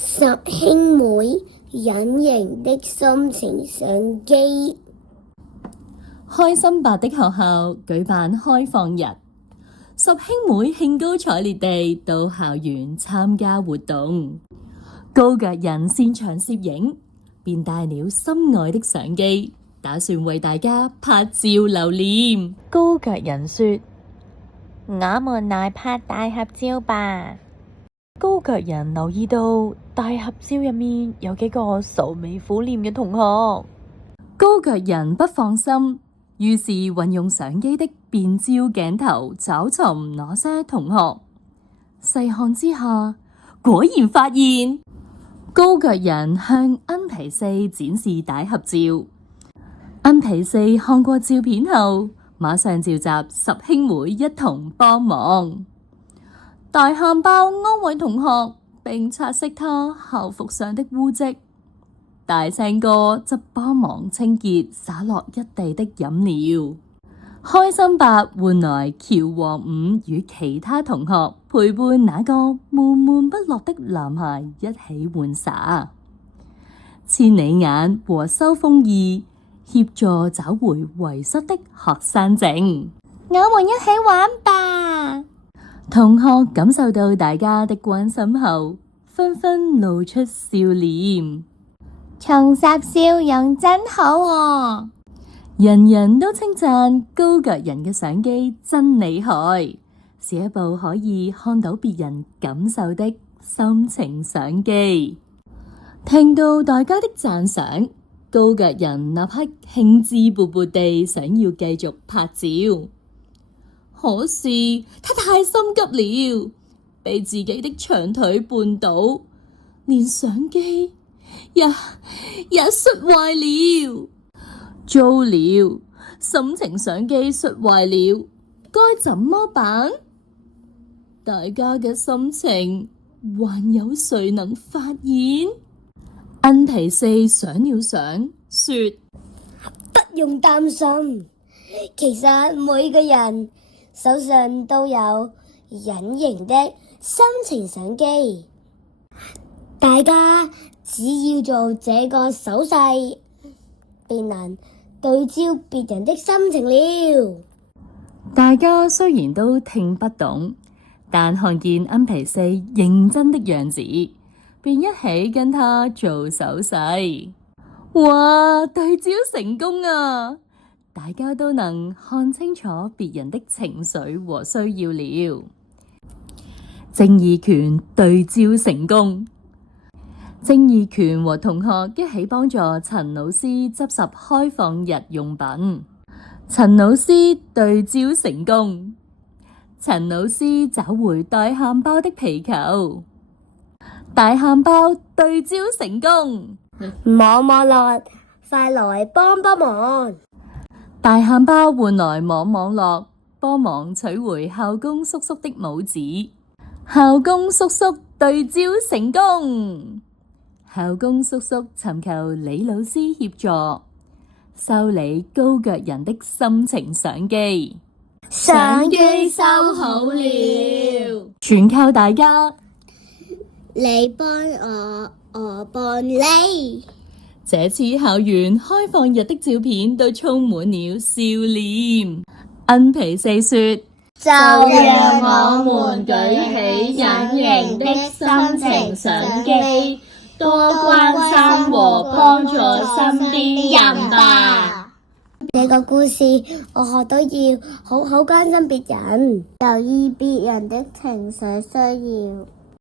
十兄妹隱形的心情相機。開心吧的學校舉辦開放日，十兄妹興高采烈地到校園參加活動。高腳人擅長攝影，便帶了心愛的相機，打算為大家拍照留念。高腳人說：我們來拍大合照吧。高腳人留意到大合照入面有幾個愁眉苦臉嘅同學。高腳人不放心，於是運用相機的變焦鏡頭找尋那些同學。細看之下，果然發現高腳人向恩皮四展示大合照。恩皮四看過照片後，馬上召集十兄妹一同幫忙。大喊包安慰同學，並擦拭他校服上的污漬。大聲哥則幫忙清潔灑落一地的飲料。開心吧換來喬和五與其他同學陪伴那個悶悶不樂的男孩一起玩耍。千里眼和收風耳協助找回遺失的學生證。我們一起玩吧！同學感受到大家的關心後，紛紛露出笑臉。重拾笑容真好喎！人人都稱讚高腳人嘅相機真厲害，是一部可以看到別人感受的心情相機。聽到大家的讚賞，高腳人立刻興致勃勃地想要繼續拍照。可是他太心急了，被自己的長腿絆倒，連相機也摔壞了。糟了，心情相機摔壞了，該怎麼辦？大家嘅心情還有誰能發現？恩皮四想了想，說：不用擔心，其實每個人手上都有隱形的心情相機，大家只要做這個手勢，便能對焦別人的心情了。大家雖然都聽不懂，但看見恩皮四認真的樣子，便一起跟他做手勢。哇，對焦成功啊！大家都能看清楚別人的情緒和需要了。正義拳對焦成功。正義拳和同學一起幫助陳老師執拾開放日用品。陳老師對焦成功。陳老師找回大喊包的皮球。大喊包對焦成功。網絡快來幫忙！大喊包換來網絡幫忙取回校工叔叔的帽子。校工叔叔對焦成功。校工叔叔尋求李老師協助修理高腳人的心情相機。相機修好了，全靠大家。你幫我，我幫你。這次校園開放日的照片都充滿了笑臉。恩皮四說：就讓我們舉起隱形的心情相機，多關心和幫助身邊人吧。呢個故事我學到要好好關心別人，留意別人的情緒需要。